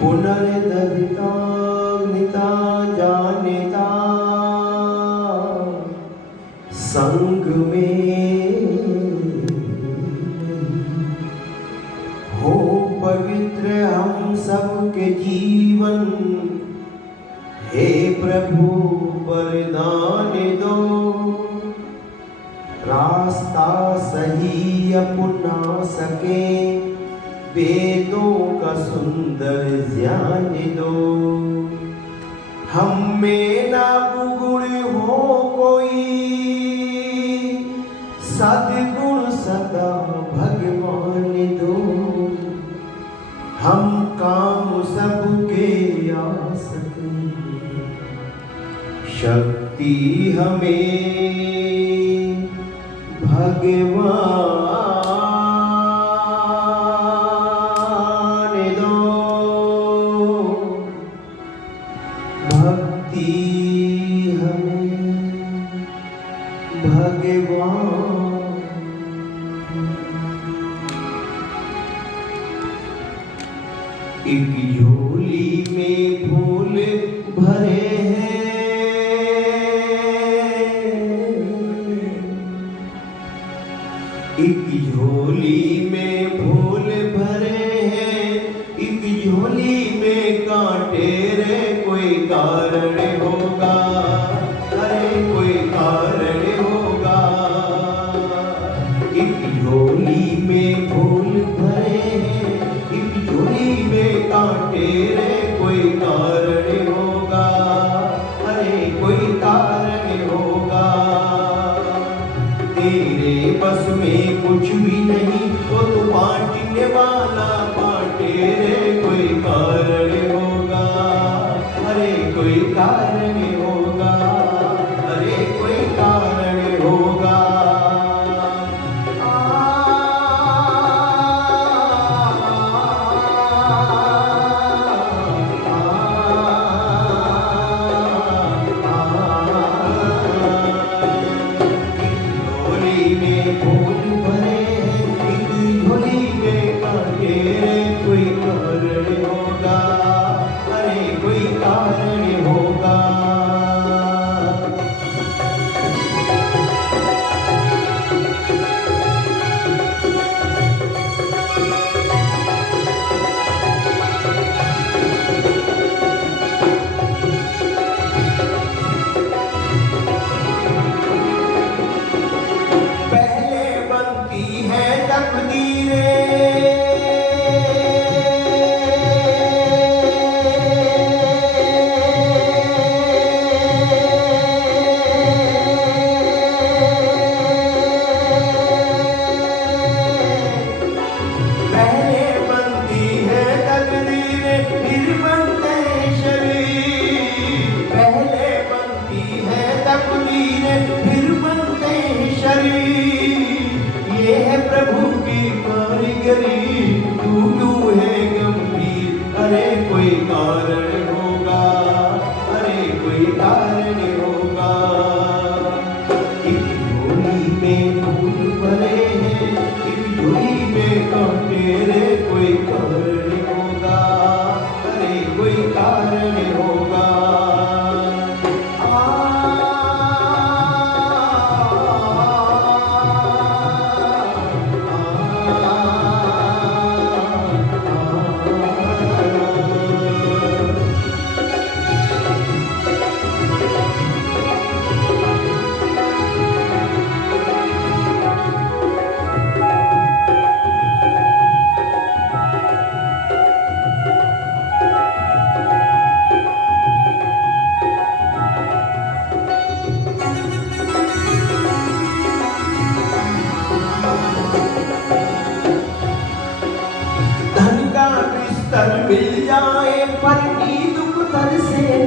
पुनर्दधिताग्निता जानिता संग में हो पवित्र हम सबके जीवन। हे प्रभु वरदान दो, रास्ता सही अपना सके, वेदों का सुंदर ज्ञान दो। हम में ना गुण हो कोई, सद्गुण सदा भगवान दो। हम काम सबके आ सके, शक्ति हमें भगवान दो। भक्ति हमें भगवान। एक झोली में फूल भरे हैं, एक झोली में फूल भरे हैं, एक झोली में कांटे रे। कोई कारण होगा, अरे कोई कारण होगा। एक झोली में फूल भरे हैं, एक झोली में कांटे रे। कोई कारण होगा, अरे कोई कारण होगा। तेरे बस में कुछ भी नहीं, वो तो बांटने वाला बांटे रे। कोई कारण होगा, अरे कोई कारण होगा, अरे कोई कारण होगा। फूल भरे हैं, एक झोली में कांटे रे। कोई कारण होगा, अरे कोई कारण होगा। फिर बनते हैं शरीर। ये है प्रभु की कारीगरी, तू क्यों है गंभीर। अरे कोई कारण होगा, अरे कोई कारण होगा। एक झोली में फूल भरे हैं, एक झोली में कांटे रे। कोई कारण होगा, अरे कोई कारण होगा। मिल जाए पर नींद उतर से न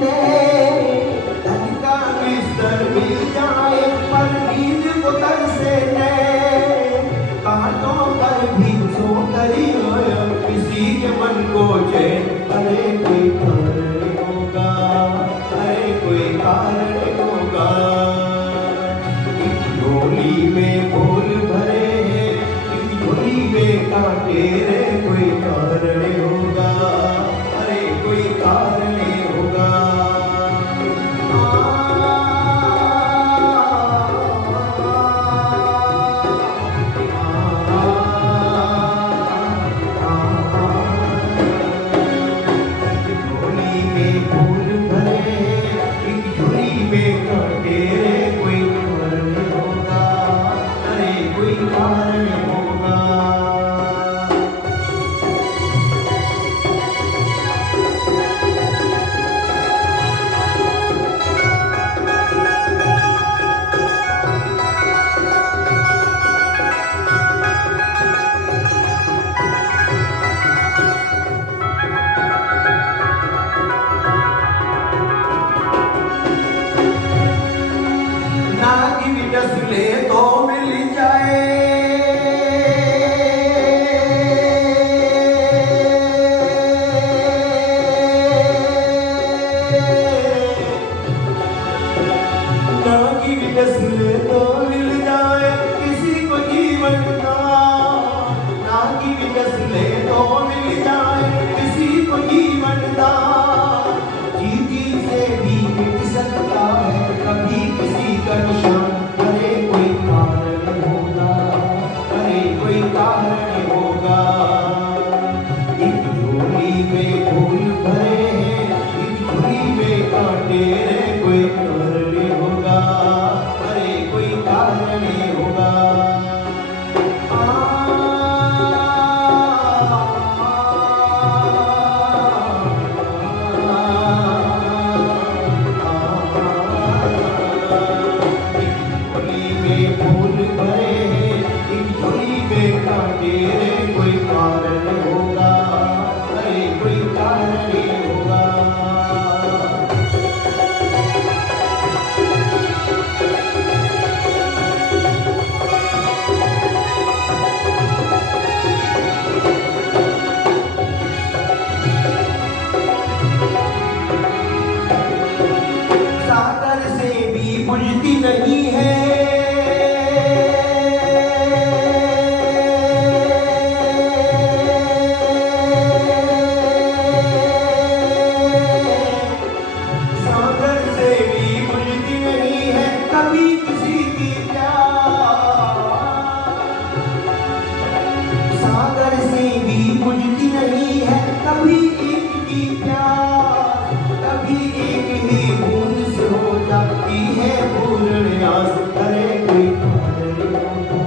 जाती है पूर्ण आस। अरे कोई कारण होगा,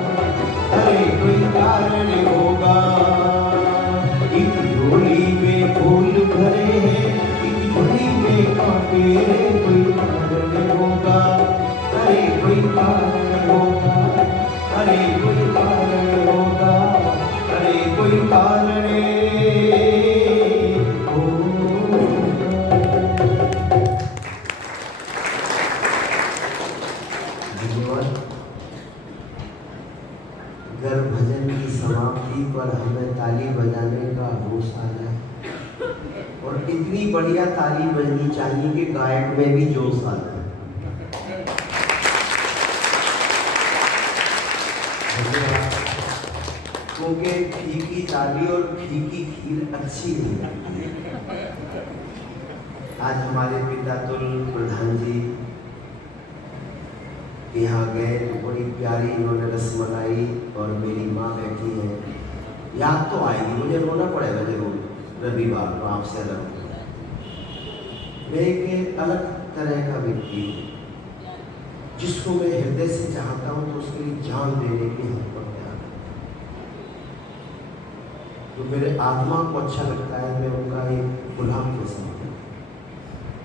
अरे कोई कारण होगा। एक झोली में फूल भरे हैं, एक झोली में कांटे, रे कोई कारण होगा, अरे कोई कारण होगा, अरे कोई कारण होगा, अरे कोई कारण अगर भजन की समाप्ति पर हमें ताली बजाने का होश आ जाए, और इतनी बढ़िया ताली बजनी चाहिए कि गायक में भी जोश आ जाए। क्योंकि फीकी ताली और फीकी खीर अच्छी नहीं लगती। आज हमारे पिता तुल प्रधान जी यहाँ गए तो बड़ी प्यारी इन्होंने रसमलाई, और मेरी माँ बैठी है। याद तो आएगी, मुझे रोना पड़ेगा जरूर रविवार को आपसे अलग। मैं एक अलग तरह का व्यक्ति हूँ, जिसको मैं हृदय से चाहता हूँ तो उसके लिए जान देने की हम पर तैयार हूँ। तो मेरे आत्मा को अच्छा लगता है, मैं उनका एक गुलाम के साथ हूँ।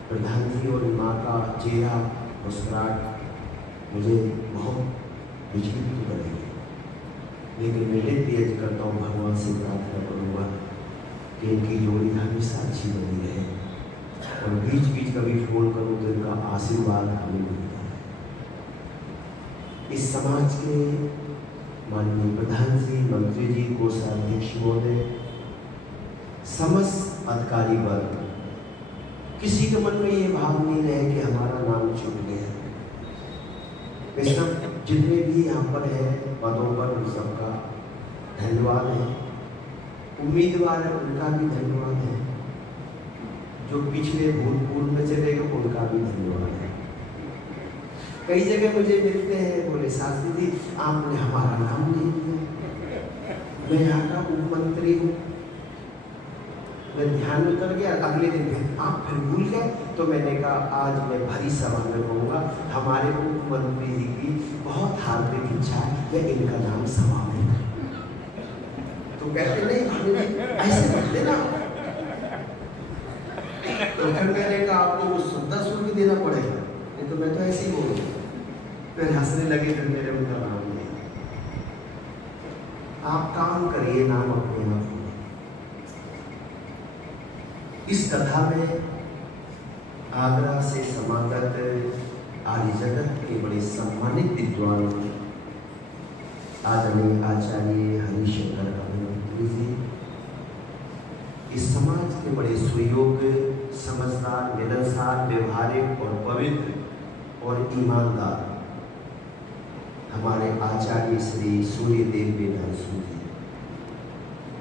प्रधान जी और माँ का चेहरा मुस्कुराहट मुझे बहुत विचलित करेगी, लेकिन मैं नित्य यज्ञ करता हूँ, भगवान से प्रार्थना करूँगा कि इनकी जोड़ी हमेशा अच्छी बनी रहे, और बीच बीच कभी फोन करूँ तो इनका आशीर्वाद हमें मिलता है। इस समाज के माननीय प्रधान जी, मंत्री जी, कोषाध्यक्ष महोदय, समस्त अधिकारी वर्ग, किसी के मन में ये भाव नहीं रहे कि हमारा नाम छूट गया। वे सब जितने भी यहाँ पर हैं पदों पर, उन सबका धन्यवाद है। उम्मीदवार है उनका भी धन्यवाद है, जो पिछले भूतपूर्व में चले गए उनका भी धन्यवाद है। कई जगह मुझे मिलते हैं, बोले शास्त्री जी आपने हमारा नाम नहीं लिया, मैं यहाँ का उप मंत्री हूँ। मैं ध्यान में उतर गया, अगले दिन फिर आप फिर भूल गए, तो मैंने कहा आज मैं भरी सभा में कहूँगा हमारे उप मंत्री जी की बहुत हार्दिक इच्छा है, मैं इनका नाम सभा में। तो कहते नहीं भाभी ऐसे मत देना। तो फिर मैंने कहा आपको वो शुद्धा शुल्क देना पड़ेगा, नहीं तो मैं तो ऐसे ही बोलूँ। फिर हंसने लगे, फिर मेरे उनका नाम लिया। आप काम करिए, नाम अपने आप। इस कथा में आगरा से समागत आर्य जगत के बड़े सम्मानित विद्वान आदरणीय आचार्य हरिशंकर अभिमंत्री जी, इस समाज के बड़े सुयोग्य, समझदार, मिलनसार, व्यवहारिक और पवित्र और ईमानदार हमारे आचार्य श्री सूर्यदेव वेदांशु जी।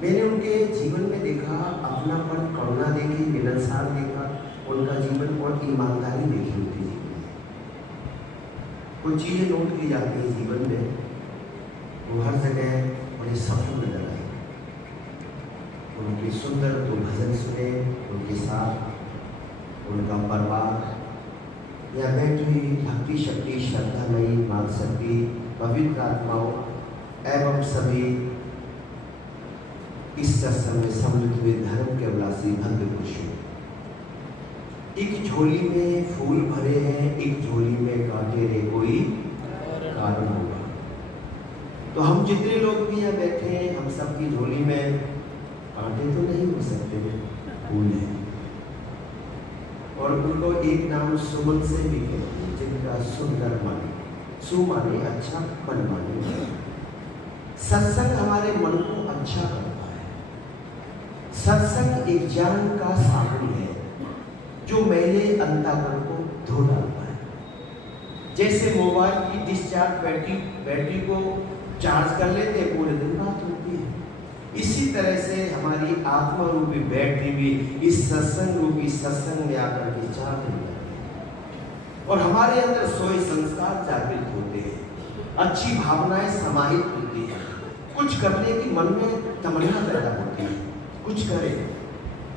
मैंने उनके जीवन में देखा अपनापन, करुणा देखी, मिलनसार देखा, उनका जीवन और ईमानदारी देखी उनके जीवन में। कुछ चीज़ें नोट की जाती है जीवन में, वो हर जगह बड़े सफल नजर आए। उनके सुंदर तो भजन सुने, उनके साथ उनका परिवार या बैठी भक्ति शक्ति, श्रद्धामयी, मान शक्ति, पवित्र आत्माओं एवं सभी इस सत्संग में सम्मिलित हुए धर्म के अभिलाषी भक्त पुरुषों। एक झोली में फूल भरे हैं, एक झोली में कांटे, रे कोई कारण होगा। तो हम जितने लोग भी यहाँ बैठे हैं, हम सबकी झोली में कांटे तो नहीं हो सकते, फूल है। और उनको एक नाम सुमन से भी कहते हैं, जिनका सुंदर मन, सु माने अच्छा, मन माने। सत्संग हमारे मन को अच्छा करता है। सत्संग एक ज्ञान का सागर है जो मैले अंतःकरण को धो डालता है। जैसे मोबाइल की डिस्चार्ज बैटरी को चार्ज कर लेते हैं, पूरे दिन बात होती है। इसी तरह से हमारी आत्मा रूपी बैटरी भी इस सत्संग रूपी सत्संग में आकर के चार्ज हो जाती है और हमारे अंदर सोए संस्कार जागृत होते हैं, अच्छी भावनाएं समाहित होती हैं, कुछ करने की मन में तमन्ना पैदा होती है, कुछ करें।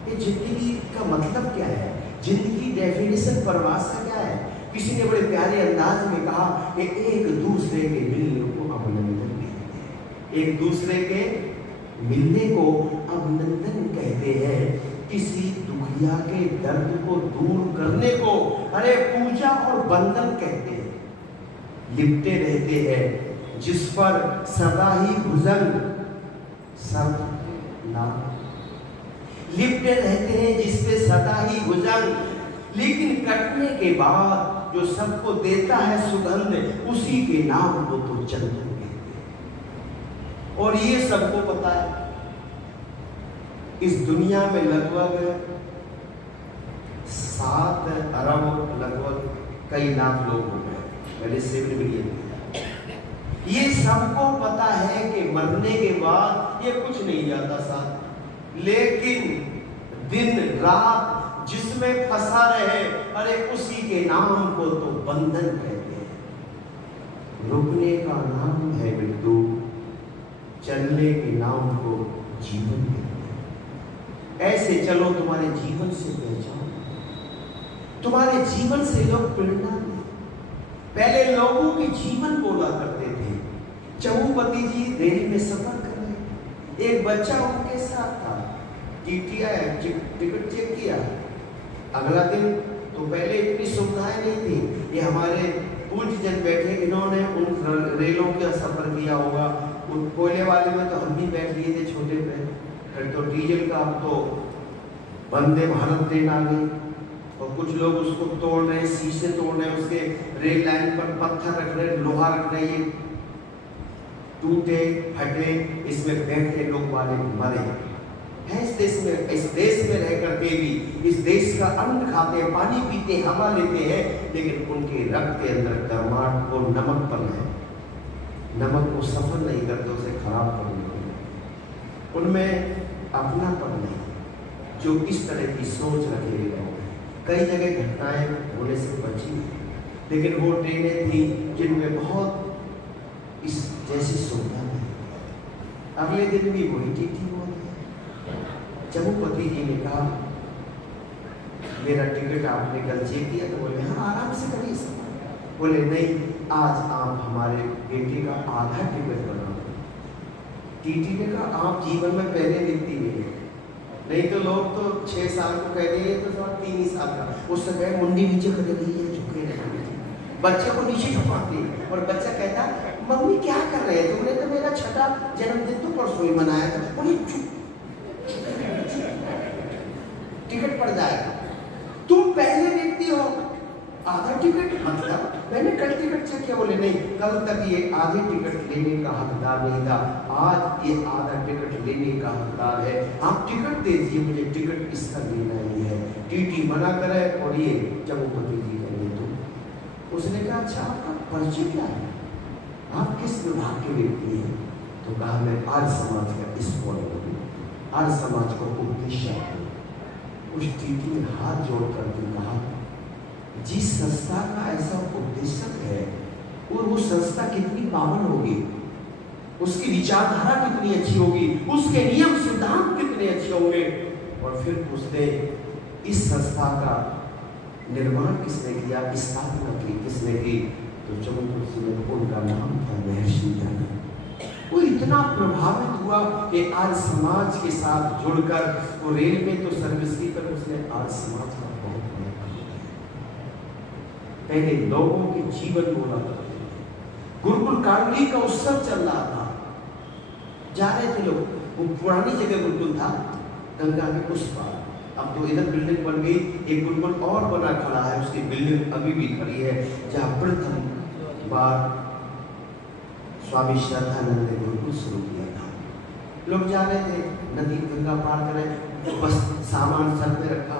ये जिंदगी का मतलब क्या है? जिंदगी डेफिनेशन, परिभाषा क्या है? किसी ने बड़े प्यारे अंदाज में कहा कि एक दूसरे के मिलने को अभिनंदन कहते हैं, एक दूसरे के मिलने को अभिनंदन कहते हैं। किसी दुखिया के दर्द को दूर करने को अरे पूजा और बंधन कहते हैं। लिपटे रहते हैं जिस पर सदा ही भुजंग सब ना, लिपटे रहते हैं जिस पे सदा ही भुजंग, लेकिन कटने के बाद जो सबको देता है सुगंध उसी के नाम को तो चंदन कहते हैं। और ये सबको पता है इस दुनिया में लगभग 7 अरब लगभग कई लाख लोग हो गए, पहले 7 मिलियन। ये सबको पता है कि मरने के बाद ये कुछ नहीं जाता साथ, लेकिन दिन रात जिसमें फंसा रहे अरे उसी के नाम को तो बंधन कहते हैं। रुकने का नाम है मृत्यु, चलने के नाम को जीवन कहते हैं। ऐसे चलो तुम्हारे जीवन से पहचान, तुम्हारे जीवन से लोग प्रेरणा लें। पहले लोगों के जीवन बोला करते थे। चहुपति जी रेल में सफर कर रहे, एक बच्चा उनके साथ था, टिकट चेक किया। अगला दिन तो पहले इतनी सुविधाएं नहीं थी, ये हमारे पूज्य जन बैठे, इन्होंने उन रेलों का सफर किया होगा। उन कोयले वाले में तो हम भी बैठ लिए थे छोटे पे, फिर तो डीजल का अब तो वंदे भारत ट्रेन आ गई और कुछ लोग उसको तोड़ रहे, शीशे तोड़ रहे, उसके रेल लाइन पर पत्थर रख रहे, लोहा रख रहे, ये टूटे फटे, इसमें बैठे लोग वाले मरे हैं। इस देश में रह करके भी इस देश का अन्न खाते हैं, पानी पीते हैं, हवा लेते हैं, लेकिन उनके रक्त के अंदर गर्माहट और नमकपन है। नमक को सफल नहीं करते, उसे खराब कर देते हैं। उनमें अपनापन नहीं, जो इस तरह की सोच रखे लोग हैं। कई जगह घटनाएं होने से बची, लेकिन वो ट्रेनें थी जिनमें बहुत इस जैसी सुविधा नहीं। अगले दिन भी वही टीटी हुआ था। चहुपति जी ने कहा मेरा टिकट आपने कल चेक किया? तो बोले हाँ आराम से करिए सर। बोले नहीं, आज आप हमारे बेटे का आधा टिकट बना। टीटी ने कहा आप जीवन में पहले व्यक्ति मिले, नहीं तो लोग तो 6 साल को कह देंगे तो 3 ही साल का। उस समय मुंडी नीचे कर दी है, झुके रहते, बच्चे को नीचे झुकाते, और बच्चा कहता मम्मी क्या कर रहे हैं, तुमने तो मेरा 6ठा जन्मदिन तो परसों ही मनाया था। बोले टिकट पड़ जाएगा, तुम पहले व्यक्ति हो, आधा टिकट मतलब मैंने कल टिकट चेक किया। बोले नहीं, कल तक ये आधे टिकट लेने का हकदार नहीं था, आज ये आधा टिकट लेने का हकदार है। आप टिकट दे दीजिए, मुझे टिकट इसका लेना ही है। टीटी मना करे और ये चहुपति जी करें तो उसने कहा अच्छा आपका परिचय क्या है, आप किस विभाग के व्यक्ति हैं? तो कहा मैं आर्य समाज का स्कॉलर हूँ, आर्य समाज को उपदेशक हूँ। उस टीटी ने हाथ जोड़कर के कहा जिस संस्था का ऐसा उपदेशक है और वो संस्था कितनी पावन होगी, उसकी विचारधारा कितनी अच्छी होगी, उसके नियम सिद्धांत कितने अच्छे होंगे। और फिर पूछते इस संस्था का निर्माण किसने किया, स्थापना की किसने की? तो चहुपति में उनका नाम था महर्षि दयानंद। वो इतना प्रभावित हुआ कि आर्य समाज के साथ जुड़कर वो रेल में तो सर्विस की, पर उसने आर्य समाज का बहुत बड़ा काम किया। पहले लोगों के जीवन बोला करते थे। गुरुकुल कांगड़ी का उत्सव चल रहा था, जा रहे थे लोग, वो पुरानी जगह गुरुकुल था गंगा के उस पार। अब तो इधर बिल्डिंग बन गई, एक गुरुकुल और बना खड़ा है, उसकी बिल्डिंग अभी भी खड़ी है, जहाँ प्रथम बार स्वामी श्रद्धानंद ने गुरुकुल शुरू किया था। लोग जा रहे थे, नदी गंगा पार कर रहे, बस सामान सर पे रखा।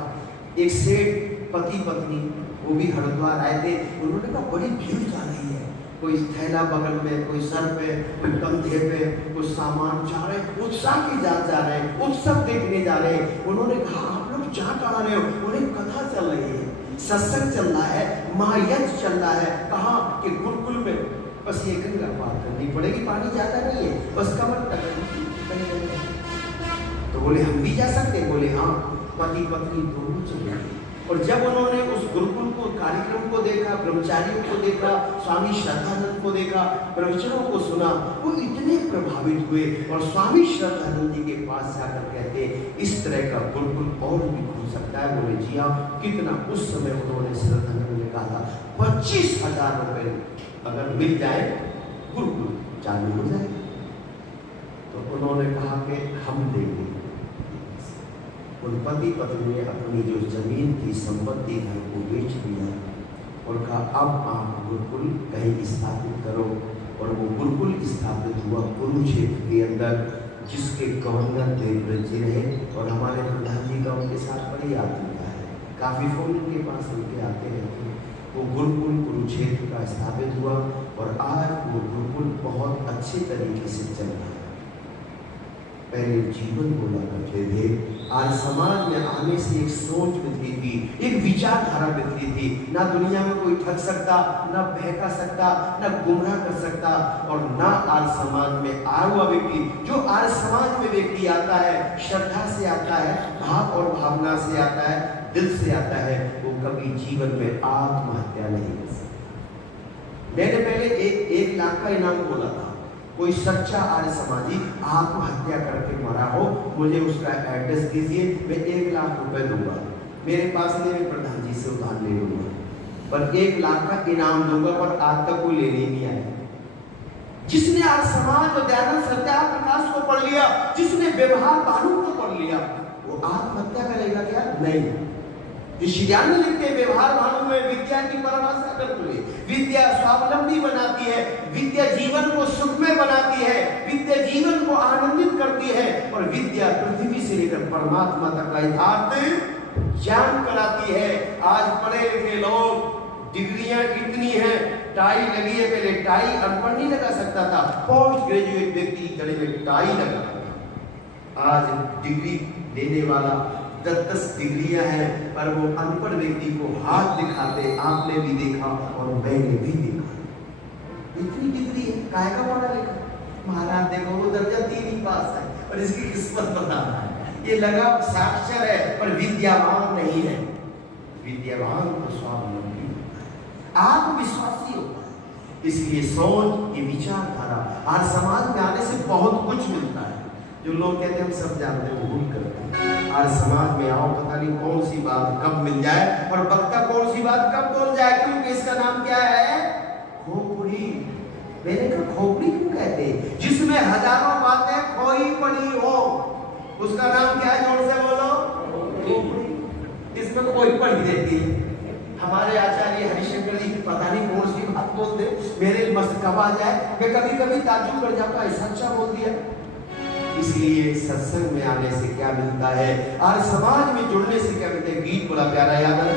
एक सेठ पति पत्नी वो भी हरिद्वार आए थे, उन्होंने कहा बड़ी भीड़ जा रही है, कोई थैला बगल में, कोई सर पे, कोई कंधे पे, कोई सामान जा रहे, उत्साह के साथ जा रहे हैं, उत्सव देखने जा रहे हैं। उन्होंने कहा आप लोग जा कहाँ रहे हो? उन्हें कथा चल रही है, सत्संग चल रहा है, महायज्ञ चल रहा है। कहा कि गुरुकुल में बस ये गंगा पार करनी पड़ेगी, पानी ज्यादा नहीं है, बस कमर तक। तो बोले हम भी जा सकते? बोले हाँ, पति पत्नी दोनों चले। और जब उन्होंने उस गुरुकुल को कार्यक्रम को देखा, ब्रह्मचारियों को देखा, स्वामी श्रद्धानंद को देखा, प्रवचनों को सुना, वो इतने प्रभावित हुए और स्वामी श्रद्धानंद जी के पास जाकर कहते इस तरह का गुरुकुल और भी खुल सकता है। बोले जी हाँ। कितना उस समय उन्होंने श्रद्धानंद ने कहा था 25,000 रुपए अगर मिल जाए गुरुकुल चालू हो जाए। तो उन्होंने कहा कि हम देंगे। उन पति पत्नी ने अपनी जो जमीन थी, संपत्ति घर को बेच दिया और कहा अब आप गुरुकुल कहीं स्थापित करो। और वो गुरुकुल स्थापित हुआ कुरुक्षेत्र के अंदर, जिसके गवर्नर देवव्रत जी रहे और हमारे प्रधान जी का उनके साथ बड़ी आत्मीयता है, काफ़ी फोन उनके पास उनके आते रहते हैं। वो गुरुकुल कुरुक्षेत्र का स्थापित हुआ और आज वो गुरुकुल बहुत अच्छे तरीके से चल रहा है। पहले जीवन बोला करते थे, आज समाज में आने से एक सोच बिखरी थी, एक विचारधारा बिखरी थी। ना दुनिया में कोई ठग सकता, ना बहका सकता, ना गुमराह कर सकता। और ना आज समाज में आया हुआ व्यक्ति, जो आज समाज में व्यक्ति आता है, श्रद्धा से आता है, भाव और भावना से आता है, दिल से आता है, वो कभी जीवन में आत्महत्या नहीं कर सकता। मैंने पहले 1 लाख का इनाम बोला था। कोई सच्चा आर्य समाजी आत्महत्या करके मरा हो, मुझे उसका एड्रेस दीजिए, मैं 1 लाख रुपए दूंगा। मेरे पास नहीं, मैं प्रधान जी से उधार ले लूंगा, पर 1 लाख का इनाम दूंगा। पर आज तक कोई लेने नहीं आया। जिसने आज समाज और दयानंद सत्याप्रकाश को पढ़ लिया, जिसने व्यवहार भानु को पढ़ लिया, वो आत्महत्या करेगा क्या? नहीं। ऋषियान लिखते व्यवहार भानु में विद्या की परिभाषा करते हुए, विद्या स्वावलंबी बनाती है, विद्या जीवन को सुखमय बनाती है, विद्या जीवन को आनंदित करती है और विद्या पृथ्वी से लेकर परमात्मा तक का यथार्थ ज्ञान कराती है। आज पढ़े लिखे लोग, डिग्रियां इतनी हैं, टाई लगी है, पहले टाई अनपढ़ नहीं लगा सकता था, पोस्ट ग्रेजुएट व्यक्ति गले में टाई लगा था। आज डिग्री लेने वाला 10 डिग्रियां हैं, पर वो अनपढ़ व्यक्ति को हाथ दिखाते आपने भी देखा और मैंने भी देखा। इतनी डिग्री है, काय का पढ़ा लिखा? महाराज देखो वो दर्जा 3 ही पास है और इसकी किस्मत बता रहा है। ये लगा साक्षर है पर विद्यावान नहीं है। विद्यावान तो स्वावलंबी होता है, आत्मविश्वासी होता है। इसलिए सोच, ये विचारधारा आज समाज में आने से बहुत कुछ मिलता है। जो लोग कहते हैं हम सब जानते हैं, भूल करते हैं। आज समाज में आओ, पता नहीं कौन सी बात कब मिल जाए और वक्ता कौन सी बात कब बोल जाए, क्योंकि इसका नाम क्या है? खोपड़ी। मैंने कहा खोपड़ी क्यों कहते हैं? जिसमें हजारों बातें खोई पड़ी हो, उसका नाम क्या है? जोर से बोलो, खोपड़ी। इसमें कोई पड़ी रहती है। हमारे आचार्य हरिशंकर जी पता नहीं कौन सी बात बोलते, मेरे मस्त कब आ जाए, मैं कभी कभी ताज्जुब कर जाता, ऐसा अच्छा बोल दिया। इसलिए सत्संग में आने से क्या मिलता है, आज समाज में जुड़ने से क्या मिलता है? गीत बड़ा प्यारा याद है।